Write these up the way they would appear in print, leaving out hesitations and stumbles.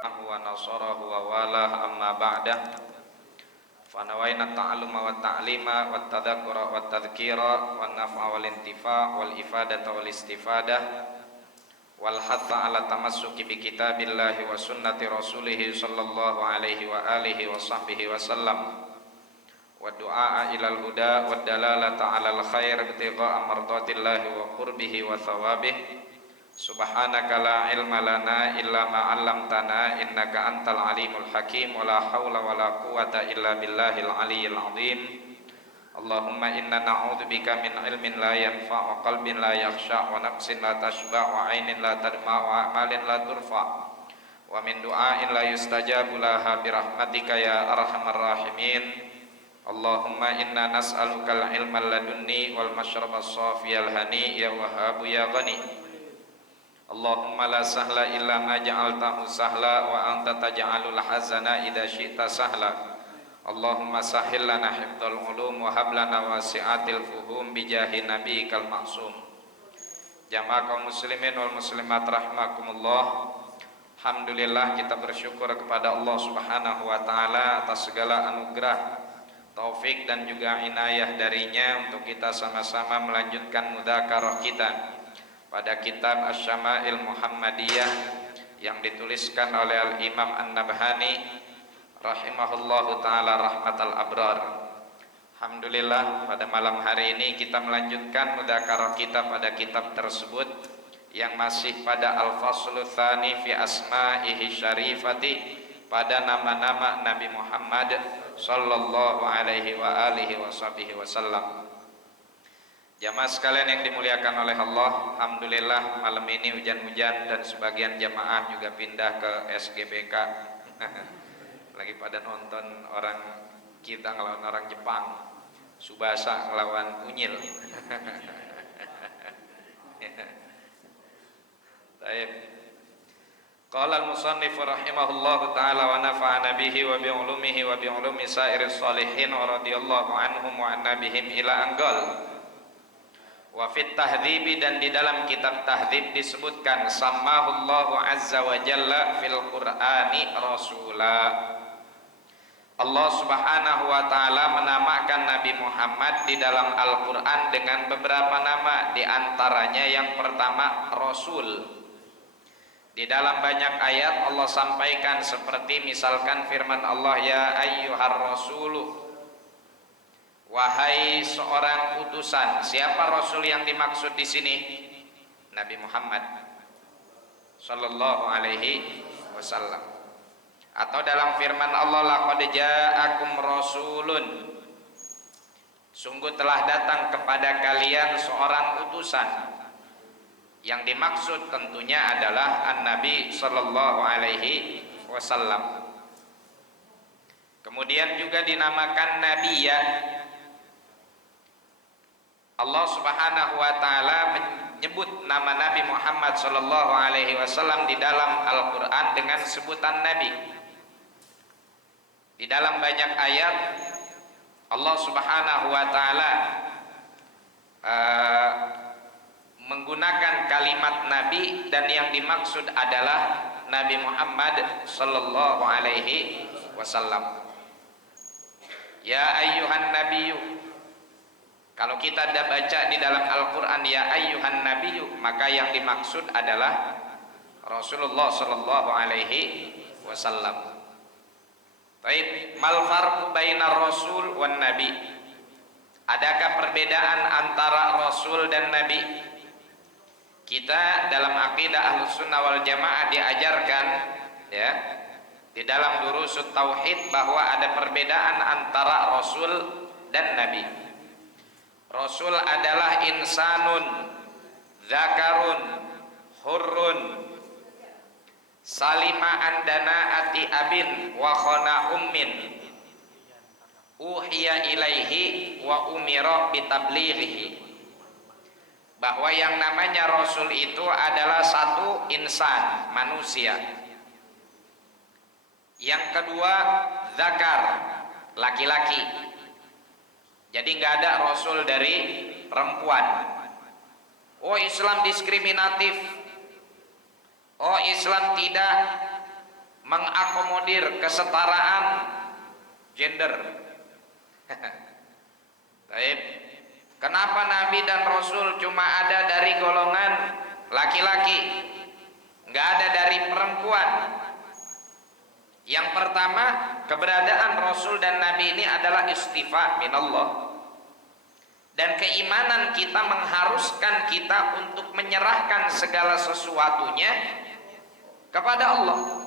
wa nasarahu wa walah amma ba'dah fanawaina ta'alluma wa ta'lima wa tadhakkura wa tadhkira wa naf'a wal intifa' wal ifadata wal istifadah wal hatha ala tamassuki bi kitabillahi wa sunnati rasulih sallallahu alaihi wa alihi wa sahbihi wa sallam wa du'a ilal huda wa dalalata alal khair ibtigha'a mardatillahi wa qurbihi wa thawabihi. Subhanaka la ilma lana illa ma 'allamtana innaka antal alimul hakim wa la haula wa la quwwata illa billahil aliyyil azim. Allahumma inna na'udzubika min ilmin la yanfa' wa qalbin la yakhsha' wa nafsin la tashba' wa 'ainin la tadma' wa amalin la turfa' wa min du'ain la yustajabu laha bi rahmatika ya arhamar rahimin. Allahumma inna nas'alukal ilmal ladunni wal mashrabas safiyal hani ya wahhabu ya ghani. Allahumma la sahla illa ma ja'altahu sahla wa anta taj'alul hazana idza syi'ta sahla. Allahumma sahhil lana hifdzal ulum wa hab lana wasi'atil fuhum bi jahi nabiyikal ma'sum. Jamaah kaum muslimin wal muslimat rahimakumullah. Alhamdulillah, kita bersyukur kepada Allah Subhanahu wa taala atas segala anugerah, taufik dan juga inayah darinya untuk kita sama-sama melanjutkan mudzakarah kita pada kitab Asy-Syama'il Muhammadiyah yang dituliskan oleh Al-Imam An-Nabhani rahimahullahu ta'ala rahmatal abrar. Alhamdulillah, pada malam hari ini kita melanjutkan mudzakarah kita pada kitab tersebut yang masih pada Al-Faslu Tsani fi Asma'ihi Syarifati, pada nama-nama Nabi Muhammad sallallahu alaihi wa alihi wasallam. Jamaah sekalian yang dimuliakan oleh Allah, alhamdulillah malam ini hujan-hujan dan sebagian jamaah juga pindah ke SGBK. Lagi pada nonton orang kita ngelawan orang Jepang, Tsubasa ngelawan Unyil. Baik. Qala al-musannif rahimahullahu taala wa nafa'ana bihi wa bi ulumihi wa bi ulumi sa'iris shalihin wa radhiyallahu anhum wa an nabihim ila anggal. Wa fit tahdhibi, dan di dalam kitab tahdhib disebutkan sammahullahu azza wa jalla fil qur'ani rasula. Allah subhanahu wa ta'ala menamakan Nabi Muhammad di dalam Al-Quran dengan beberapa nama, di antaranya yang pertama Rasul. Di dalam banyak ayat Allah sampaikan seperti misalkan firman Allah, ya ayyuhar rasulu, wahai seorang utusan. Siapa Rasul yang dimaksud di sini? Nabi Muhammad sallallahu alaihi wasallam. Atau dalam firman Allah, laqad ja'akum rasulun, sungguh telah datang kepada kalian seorang utusan. Yang dimaksud tentunya adalah An-Nabi sallallahu alaihi wasallam. Kemudian juga dinamakan Nabiyya. Allah Subhanahu wa taala menyebut nama Nabi Muhammad sallallahu alaihi wasallam di dalam Al-Qur'an dengan sebutan Nabi. Di dalam banyak ayat Allah Subhanahu wa taala menggunakan kalimat Nabi, dan yang dimaksud adalah Nabi Muhammad sallallahu alaihi wasallam. Ya ayyuhan nabiyyu, kalau kita ada baca di dalam Al-Quran ya ayyuhan nabiyyu, maka yang dimaksud adalah Rasulullah sallallahu alaihi wasallam. Baik, mal farqu bainar rasul wan nabi? Adakah perbedaan antara rasul dan nabi? Kita dalam akidah Ahlus Sunnah wal Jamaah diajarkan ya di dalam durusut tauhid bahwa ada perbedaan antara rasul dan nabi. Rasul adalah insanun zakarun hurrun salima andana ati abin wa khana ummin uhiya ilaihi wa umira bitablighihi. Bahwa yang namanya rasul itu adalah satu insan, manusia. Yang kedua zakar, laki-laki. Jadi nggak ada rasul dari perempuan. Oh, Islam diskriminatif. Oh, Islam tidak mengakomodir kesetaraan gender. Baik. Kenapa Nabi dan Rasul cuma ada dari golongan laki-laki, nggak ada dari perempuan? Yang pertama, keberadaan Rasul dan Nabi ini adalah istifa minallah. Dan keimanan kita mengharuskan kita untuk menyerahkan segala sesuatunya kepada Allah.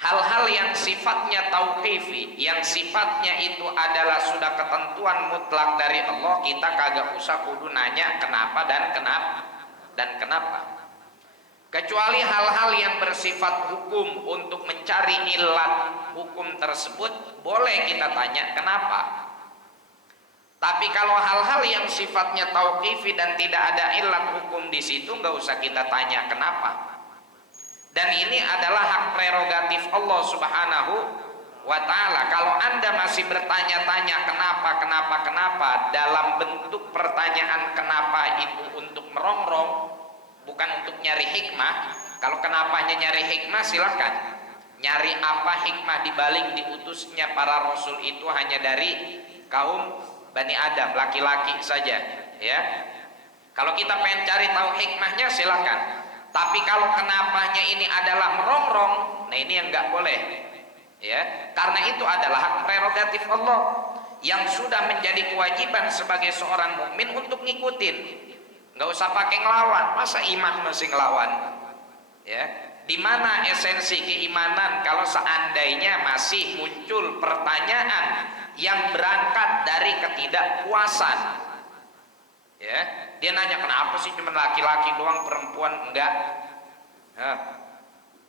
Hal-hal yang sifatnya tauqifi, yang sifatnya itu adalah sudah ketentuan mutlak dari Allah, kita kagak usah kudu nanya kenapa dan kenapa. Kecuali hal-hal yang bersifat hukum, untuk mencari ilat hukum tersebut boleh kita tanya kenapa. Tapi kalau hal-hal yang sifatnya tauqifi dan tidak ada ilat hukum di situ, nggak usah kita tanya kenapa. Dan ini adalah hak prerogatif Allah Subhanahu wa ta'ala. Kalau Anda masih bertanya-tanya kenapa dalam bentuk pertanyaan kenapa itu untuk merongrong, bukan untuk nyari hikmah. Kalau kenapanya nyari hikmah, silakan. Nyari apa hikmah dibalik diutusnya para rasul itu hanya dari kaum Bani Adam, laki-laki saja, ya. Kalau kita pengen cari tahu hikmahnya, silakan. Tapi kalau kenapanya ini adalah merongrong, nah ini yang nggak boleh, ya. Karena itu adalah hak prerogatif Allah yang sudah menjadi kewajiban sebagai seorang mukmin untuk ngikutin. Nggak usah pakai ngelawan, masa iman mesti ngelawan, ya. Di mana esensi keimanan kalau seandainya masih muncul pertanyaan yang berangkat dari ketidakpuasan, ya. Dia nanya kenapa sih cuma laki-laki doang, perempuan enggak?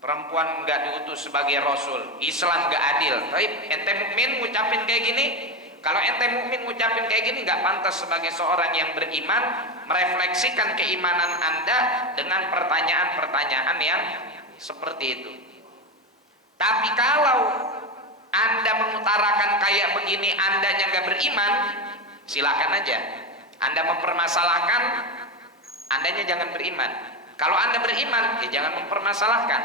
Perempuan enggak diutus sebagai rasul, Islam enggak adil. Tapi ente mukmin ngucapin kayak gini, kalau ente mukmin ngucapin kayak gini, enggak pantas sebagai seorang yang beriman merefleksikan keimanan Anda dengan pertanyaan-pertanyaan yang seperti itu. Tapi kalau Anda mengutarakan kayak begini, Andanya enggak beriman, silakan aja. Anda mempermasalahkan, Andanya jangan beriman. Kalau Anda beriman, ya jangan mempermasalahkan,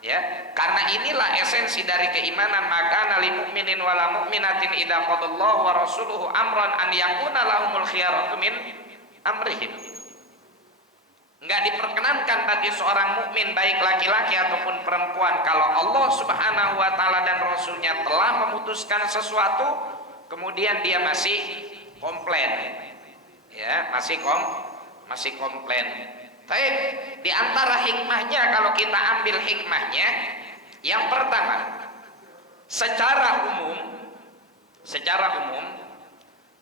ya. Karena inilah esensi dari keimanan. Maka lil mu'minin wala mu'minatin idza qadallahu wa rasuluhu amran an yakuna lahumul khiyaratu min amrihim. Enggak diperkenankan bagi seorang mukmin baik laki-laki ataupun perempuan, kalau Allah Subhanahu wa taala dan rasulnya telah memutuskan sesuatu kemudian dia masih komplain, ya, masih komplain. Baik, di antara hikmahnya kalau kita ambil hikmahnya, yang pertama, secara umum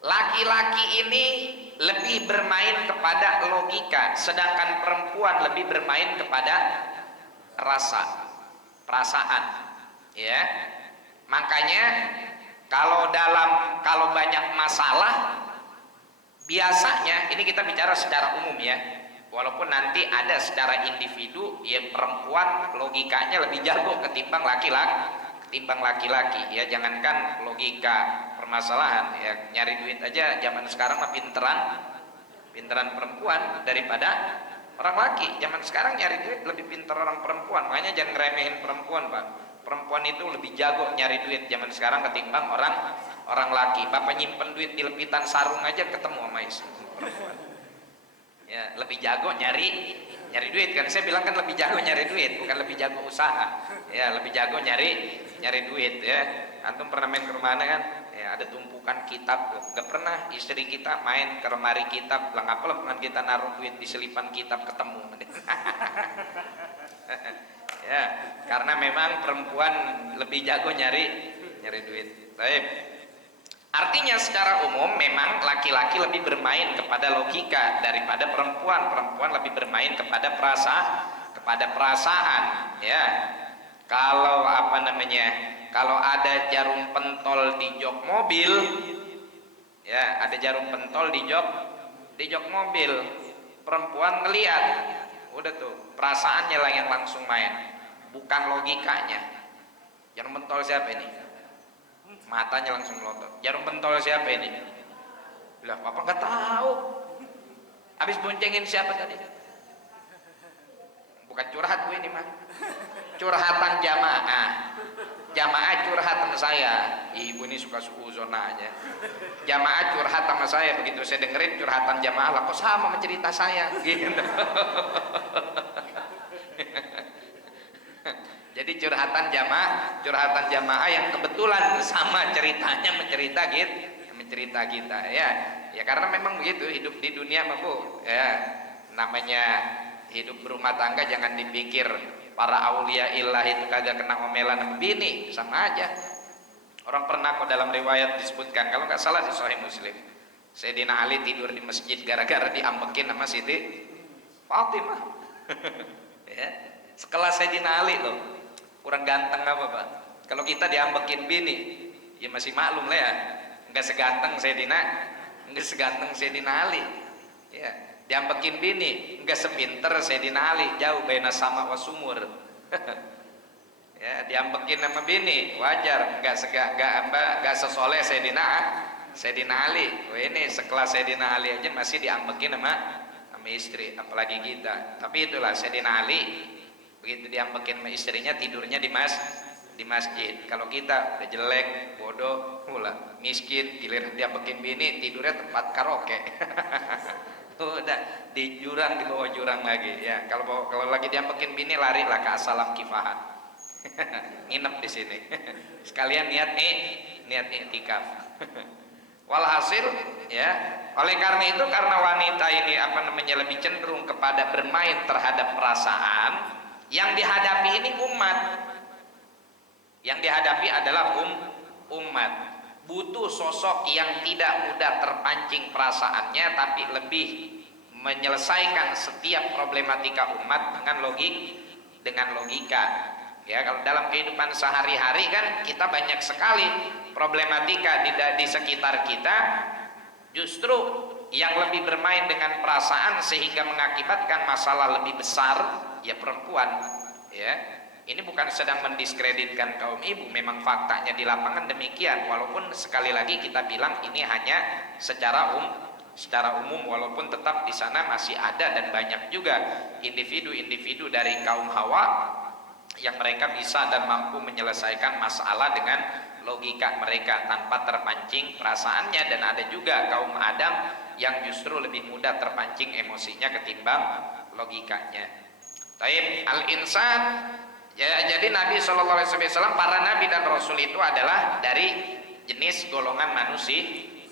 laki-laki ini lebih bermain kepada logika, sedangkan perempuan lebih bermain kepada perasaan, ya. Makanya kalau banyak masalah, biasanya ini kita bicara secara umum, ya. Walaupun nanti ada secara individu, ya, perempuan logikanya lebih jago ketimbang laki-laki, ya. Jangankan logika permasalahan, ya, nyari duit aja zaman sekarang mah pinteran perempuan daripada orang laki. Zaman sekarang nyari duit lebih pintar orang perempuan. Makanya jangan remehin perempuan, Pak. Perempuan itu lebih jago nyari duit zaman sekarang ketimbang orang laki. Bapak nyimpen duit di lepitan sarung aja ketemu sama istri perempuan. Ya, lebih jago nyari duit kan. Saya bilang kan lebih jago nyari duit, bukan lebih jago usaha. Ya, lebih jago nyari duit, ya. Antum pernah main ke rumah kan? Ya, ada tumpukan kitab. Gak pernah istri kita main ke lemari kitab, bilang apa lah kita naruh duit di selipan kitab ketemu. Ya, karena memang perempuan lebih jago nyari duit. Baik. Artinya secara umum memang laki-laki lebih bermain kepada logika daripada perempuan. Perempuan lebih bermain kepada perasaan, ya. Kalau kalau ada jarum pentol di jok mobil, ya, ada jarum pentol di jok mobil, perempuan ngelihat, udah tuh perasaannya lah yang langsung main, bukan logikanya. Jarum pentol siapa ini? Matanya langsung melotot. Jarum pentol siapa ini? Lah, papa nggak tahu. Habis boncengin siapa tadi? bukan curhat gue ini mah, curhatan jamaah. Jamaah curhat sama saya, ibu ini suka suuzon aja. Jamaah curhat sama saya, begitu saya dengerin curhatan jamaah, lah kok sama sama cerita saya gitu. Jadi curhatan jamaah yang kebetulan sama ceritanya mencerita kita ya. Ya karena memang begitu hidup di dunia mah Bu, ya. Namanya hidup berumah tangga jangan dipikir para aulia illah itu kagak kena omelan sama bini, sama aja. Orang pernah kok dalam riwayat disebutkan, kalau nggak salah di Sahih Muslim, Sayyidina Ali tidur di masjid gara-gara diambekin sama Siti Fatimah. Ya, sekelas Sayyidina Ali loh, kurang ganteng apa Pak? Kalau kita diambekin bini, ya masih maklum lah ya, nggak seganteng Sayyidina Ali. Ya, diambekin bini enggak sepinter Sayyidina Ali, jauh bena sama wasumur. Ya, diambekin sama bini wajar, enggak sesoleh Sayyidina Ali. Oh, ini sekelas Sayyidina Ali aja masih diambekin sama istri, apalagi kita. Tapi itulah Sayyidina Ali, begitu diambekin sama istrinya tidurnya di masjid. Kalau kita udah jelek, bodoh, mula miskin, giliran diambekin bini tidurnya tempat karaoke. Udah di jurang, di bawah jurang lagi ya. Kalau lagi diambekin bini lari lah ke Asalam Kifahat. Nginep di sini. Sekalian niat iktikaf. Walhasil ya, oleh karena itu, karena wanita ini lebih cenderung kepada bermain terhadap perasaan, yang dihadapi ini umat. Yang dihadapi adalah umat. Butuh sosok yang tidak mudah terpancing perasaannya, tapi lebih menyelesaikan setiap problematika umat dengan logika. Ya, kalau dalam kehidupan sehari-hari kan kita banyak sekali problematika di sekitar kita, justru yang lebih bermain dengan perasaan sehingga mengakibatkan masalah lebih besar ya perempuan. Ya. Ini bukan sedang mendiskreditkan kaum ibu, memang faktanya di lapangan demikian. Walaupun sekali lagi kita bilang ini hanya secara umum, walaupun tetap di sana masih ada dan banyak juga individu-individu dari kaum Hawa yang mereka bisa dan mampu menyelesaikan masalah dengan logika mereka tanpa terpancing perasaannya, dan ada juga kaum Adam yang justru lebih mudah terpancing emosinya ketimbang logikanya. Taib al-insan. Ya, jadi Nabi SAW, para nabi dan rasul itu adalah dari jenis golongan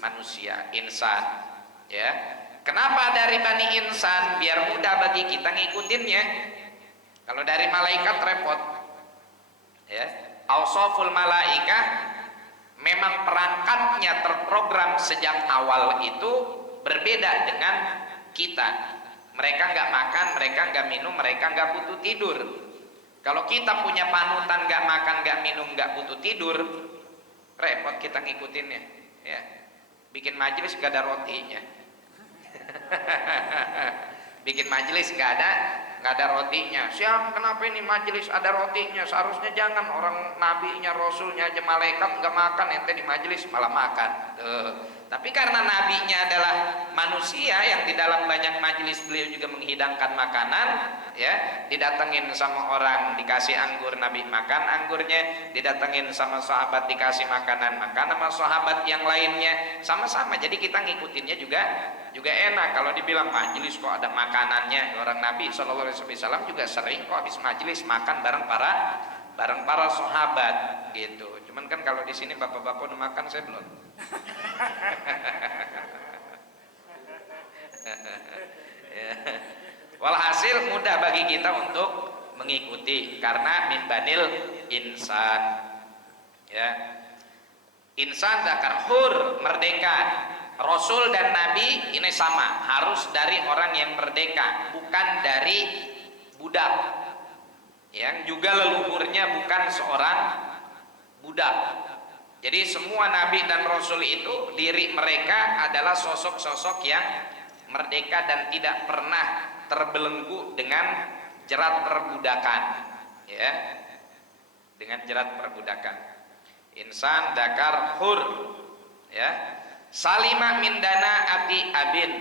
manusia insan. Ya, kenapa dari bani insan? Biar mudah bagi kita ngikutinnya. Kalau dari malaikat repot. Ya, ausoful malaikah, memang perangkatnya terprogram sejak awal itu berbeda dengan kita. Mereka nggak makan, mereka nggak minum, mereka nggak butuh tidur. Kalau kita punya panutan gak makan, gak minum, gak butuh tidur, repot kita ngikutinnya. Ya, bikin majelis gak ada rotinya. Bikin majelis gak ada rotinya. Siap, kenapa ini majelis ada rotinya? Seharusnya jangan, orang nabinya, rasulnya aja malaikat gak makan, ente di majelis malah makan. Tuh. Tapi karena nabinya adalah manusia yang di dalam banyak majelis beliau juga menghidangkan makanan, ya, didatengin sama orang dikasih anggur, Nabi makan anggurnya, didatengin sama sahabat dikasih makanan, makan sama sahabat yang lainnya, sama-sama. Jadi kita ngikutinnya juga enak. Kalau dibilang majelis kok ada makanannya, orang Nabi SAW juga sering kok habis majelis makan bareng para sahabat gitu. Cuman kan kalau di sini bapak-bapak udah makan, saya belum. Ya. Walhasil mudah bagi kita untuk mengikuti karena min banil insan. Ya. Insan dakar hur, merdeka. Rasul dan nabi ini sama, harus dari orang yang merdeka, bukan dari budak. Yang juga leluhurnya bukan seorang budak. Jadi semua nabi dan rasul itu diri mereka adalah sosok-sosok yang merdeka dan tidak pernah terbelenggu dengan jerat perbudakan, ya, dengan jerat perbudakan. Insan dakar hur, ya, salima min dana ati abin,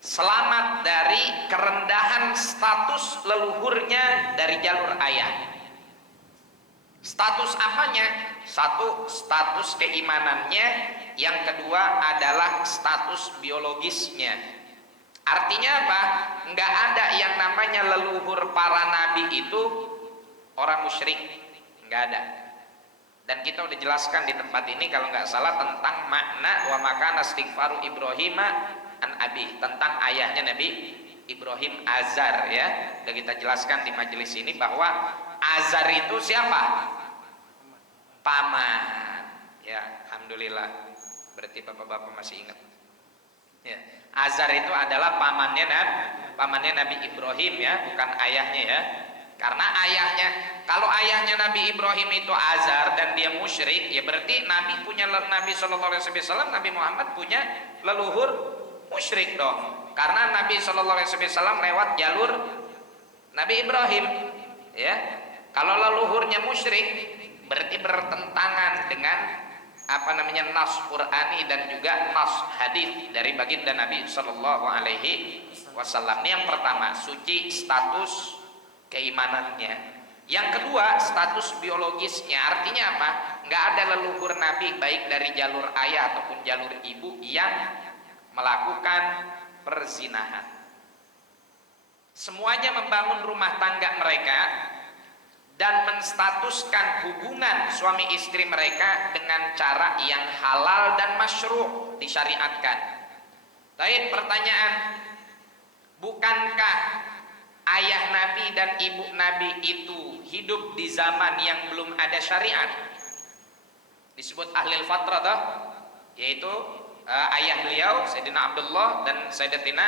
selamat dari kerendahan status leluhurnya dari jalur ayah. Status apanya? Satu, status keimanannya. Yang kedua adalah status biologisnya. Artinya apa? Nggak ada yang namanya leluhur para nabi itu orang musyrik, nggak ada. Dan kita udah jelaskan di tempat ini kalau nggak salah tentang makna wa makana istighfaru Ibrahim an abi, tentang ayahnya Nabi Ibrahim, Azar, ya. Udah kita jelaskan di majelis ini bahwa Azar itu siapa? Paman. Ya, alhamdulillah. Berarti bapak-bapak masih ingat. Ya, Azar itu adalah pamannya Nabi Ibrahim, ya, bukan ayahnya, ya. Karena ayahnya, kalau ayahnya Nabi Ibrahim itu Azar dan dia musyrik, ya berarti Nabi Shallallahu Alaihi Wasallam, Nabi Muhammad punya leluhur musyrik dong. Karena Nabi Shallallahu Alaihi Wasallam lewat jalur Nabi Ibrahim, ya. Kalau leluhurnya musyrik, berarti bertentangan dengan nas Qur'ani dan juga nas hadis dari baginda Nabi Shallallahu Alaihi Wasallam. Ini yang pertama, suci status keimanannya. Yang kedua, status biologisnya. Artinya apa? Nggak ada leluhur Nabi baik dari jalur ayah ataupun jalur ibu yang melakukan perzinahan. Semuanya membangun rumah tangga mereka dan menstatuskan hubungan suami istri mereka dengan cara yang halal dan masyru', disyariatkan. Baik, pertanyaan, bukankah ayah Nabi dan ibu Nabi itu hidup di zaman yang belum ada syariat? Disebut ahlil fatrah toh? Yaitu ayah beliau Sayyidina Abdullah dan Sayyidatina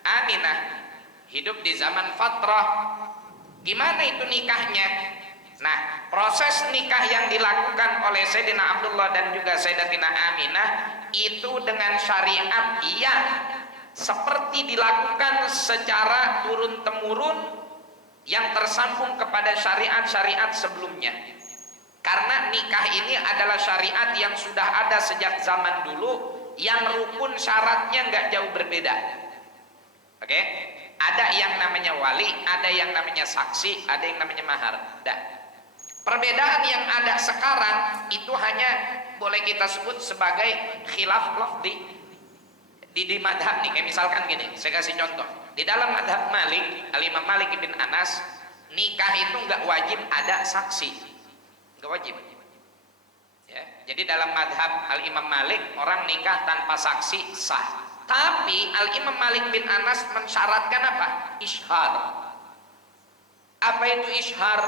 Aminah hidup di zaman fatrah. Gimana itu nikahnya? Nah, proses nikah yang dilakukan oleh Sayyidina Abdullah dan juga Sayyidatina Aminah itu dengan syariat yang seperti dilakukan secara turun-temurun yang tersambung kepada syariat-syariat sebelumnya. Karena nikah ini adalah syariat yang sudah ada sejak zaman dulu, yang rukun syaratnya nggak jauh berbeda. Oke? Ada yang namanya wali, ada yang namanya saksi, ada yang namanya mahar. Perbedaan yang ada sekarang itu hanya boleh kita sebut sebagai khilaf lafzi di madhab nih. Kayak misalkan gini, saya kasih contoh. Di dalam madhab Malik, Al-Imam Malik bin Anas, nikah itu nggak wajib ada saksi, nggak wajib. Ya, jadi dalam madhab Al-Imam Malik, orang nikah tanpa saksi sah. Tapi Al-Imam Malik bin Anas mensyaratkan apa? Ishar. Apa itu ishar?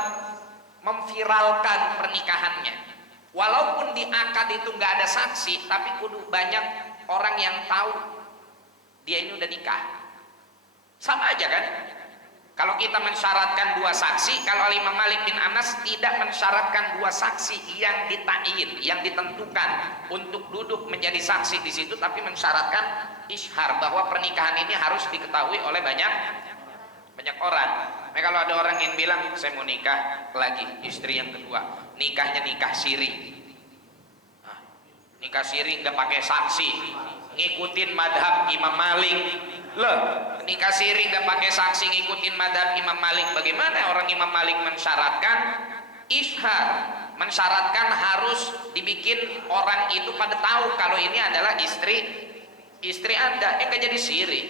Memviralkan pernikahannya. Walaupun di akad itu nggak ada saksi, tapi kudu banyak orang yang tahu dia ini udah nikah. Sama aja kan? Kalau kita mensyaratkan dua saksi, kalau Imam Malik bin Anas tidak mensyaratkan dua saksi yang ditain, yang ditentukan untuk duduk menjadi saksi di situ, tapi mensyaratkan ishar bahwa pernikahan ini harus diketahui oleh banyak orang. Nah, kalau ada orang yang bilang saya mau nikah lagi, istri yang kedua, nikahnya nikah siri. Nah, nikah siri nggak pakai saksi, ngikutin madhab Imam Malik. Loh, nikah siri nggak pakai saksi ngikutin madhab Imam Malik. Bagaimana orang Imam Malik mensyaratkan ishar, mensyaratkan harus dibikin orang itu pada tahu kalau ini adalah istri Anda, yang nggak jadi siri.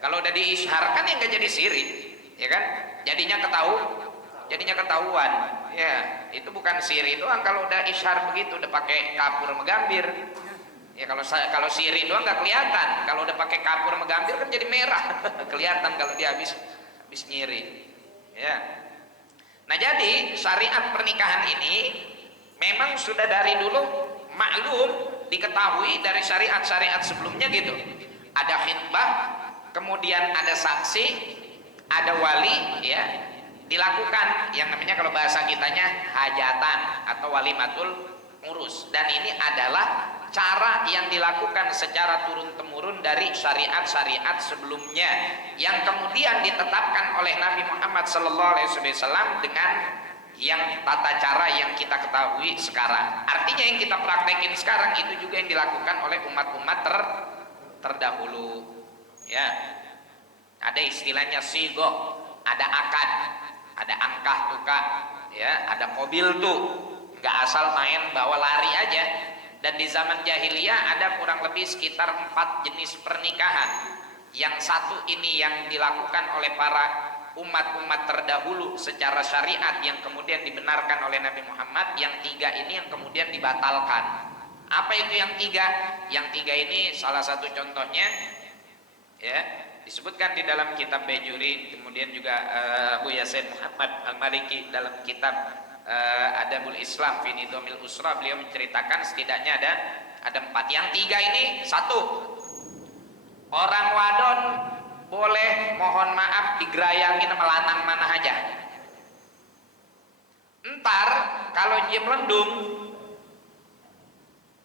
Kalau udah diisharkan yang nggak jadi siri, ya kan? Jadinya ketahuan. Ya, itu bukan siri doang. Kalau udah ishar begitu, udah pakai kapur megambir. Ya kalau siri doang nggak kelihatan. Kalau udah pakai kapur megambir kan jadi merah. Kelihatan kalau dia habis nyiri. Ya. Nah, jadi syariat pernikahan ini memang sudah dari dulu maklum, diketahui dari syariat-syariat sebelumnya gitu. Ada khitbah, kemudian ada saksi, ada wali, ya, dilakukan yang namanya kalau bahasa kitanya hajatan atau walimatul ngurus. Dan ini adalah cara yang dilakukan secara turun-temurun dari syariat-syariat sebelumnya yang kemudian ditetapkan oleh Nabi Muhammad SAW dengan yang tata cara yang kita ketahui sekarang. Artinya yang kita praktekin sekarang itu juga yang dilakukan oleh umat-umat terdahulu. Ya, ada istilahnya sigo, ada akad, ada angkah tuka, ya, ada mobil tuh, nggak asal main bawa lari aja. Dan di zaman jahiliyah ada kurang lebih sekitar 4 jenis pernikahan. Yang satu ini yang dilakukan oleh para umat-umat terdahulu secara syariat yang kemudian dibenarkan oleh Nabi Muhammad. Yang 3 ini yang kemudian dibatalkan. Apa itu yang 3? Yang 3 ini salah satu contohnya, ya, disebutkan di dalam kitab Bejuri, kemudian juga Abu Yasin Muhammad Al-Maliki dalam kitab Adabul Islam fi Nidhamil Usra, beliau menceritakan setidaknya ada 4. Yang 3 ini, 1, orang wadon boleh mohon maaf digerayangin sama lanang mana aja. Entar kalau dia melendung,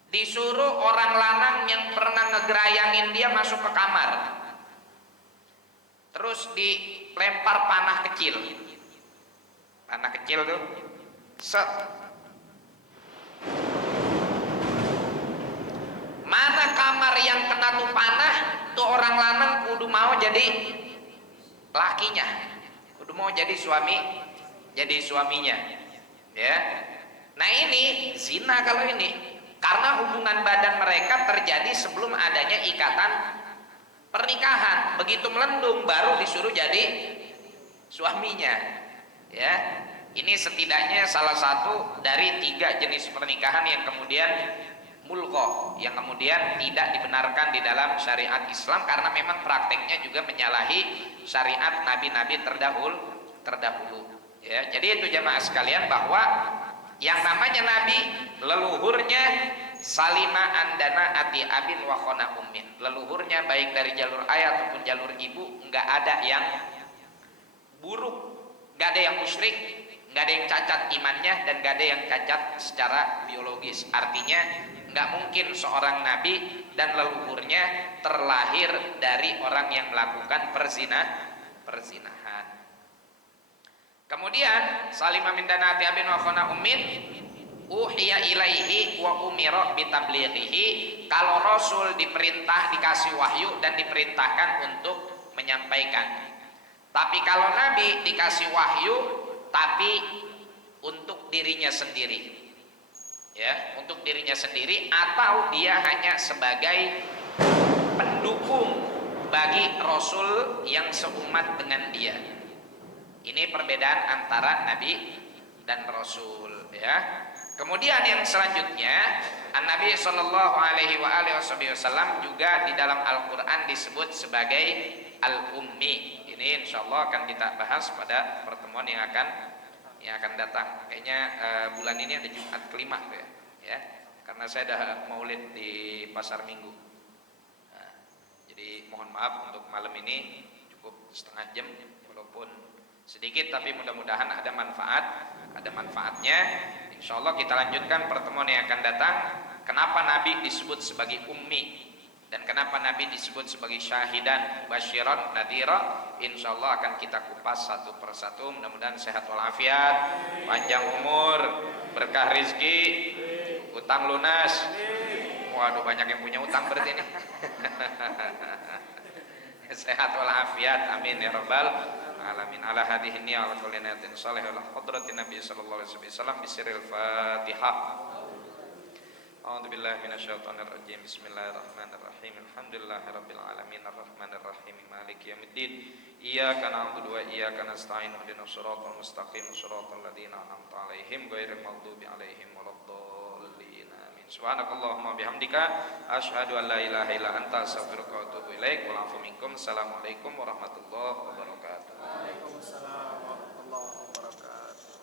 disuruh orang lanang yang pernah ngegerayangin dia masuk ke kamar, terus dilempar panah kecil tuh, set, mana kamar yang kena tuh panah, tuh orang lanang kudu mau jadi lakinya, kudu mau jadi suaminya, ya. Nah ini zina kalau ini, karena hubungan badan mereka terjadi sebelum adanya ikatan pernikahan. Begitu melendung baru disuruh jadi suaminya, ya. Ini setidaknya salah satu dari 3 jenis pernikahan yang kemudian mulghah, yang kemudian tidak dibenarkan di dalam syariat Islam, karena memang prakteknya juga menyalahi syariat nabi-nabi terdahulu, ya. Jadi itu jamaah sekalian, bahwa yang namanya nabi, leluhurnya salima andana ati abin wa khona ummin, leluhurnya baik dari jalur ayah ataupun jalur ibu, nggak ada yang buruk, nggak ada yang musyrik, nggak ada yang cacat imannya, dan nggak ada yang cacat secara biologis. Artinya nggak mungkin seorang nabi dan leluhurnya terlahir dari orang yang melakukan perzinahan. Kemudian salimah min danati abin wa khona ummin uhiya ilaihi wa umira bitablighihi, kalau rasul diperintah, dikasih wahyu dan diperintahkan untuk menyampaikan. Tapi kalau nabi dikasih wahyu tapi untuk dirinya sendiri, ya, untuk dirinya sendiri, atau dia hanya sebagai pendukung bagi rasul yang seumat dengan dia. Ini perbedaan antara nabi dan rasul, ya. Kemudian yang selanjutnya, An-Nabi Shallallahu Alaihi Wasallam juga di dalam Al-Quran disebut sebagai Al-Ummi. Ini insya Allah akan kita bahas pada pertemuan yang akan datang. Kayaknya bulan ini ada Jumat kelima, ya. Karena saya dah maulid di Pasar Minggu. Nah, jadi mohon maaf untuk malam ini cukup setengah jam, walaupun sedikit, tapi mudah-mudahan ada manfaatnya. Insya Allah kita lanjutkan pertemuan yang akan datang. Kenapa Nabi disebut sebagai ummi dan kenapa Nabi disebut sebagai syahidan, basyiran, nadhira, insya Allah akan kita kupas satu persatu. Mudah-mudahan sehat walafiat, panjang umur, berkah rizki, utang lunas. Waduh, banyak yang punya utang berarti ini. Sehat walafiat, amin ya rabbal alamin. Ala hadhihi niyya wa kulli niyatin shalihah ala hadratin nabi sallallahu alaihi wasallam bisirril Fatihah. A'udzu billahi minasyaitonir rajim. Bismillahirrahmanirrahim. Alhamdulillahirabbil alamin arrahmanir rahim maliki yaumiddin. Iyyaka na'budu wa iyyaka nasta'in ihdinas siratal mustaqim siratal ladzina an'amta 'alaihim ghairil maghdubi 'alaihim waladdallin. Amin. Subhanakallahumma bihamdika asyhadu an la ilaha illa anta astaghfiruka wa atubu ilaik. Wa afu minkum. Assalamualaikum warahmatullahi wabarakatuh. Waalaikumsalam warahmatullahi wabarakatuh.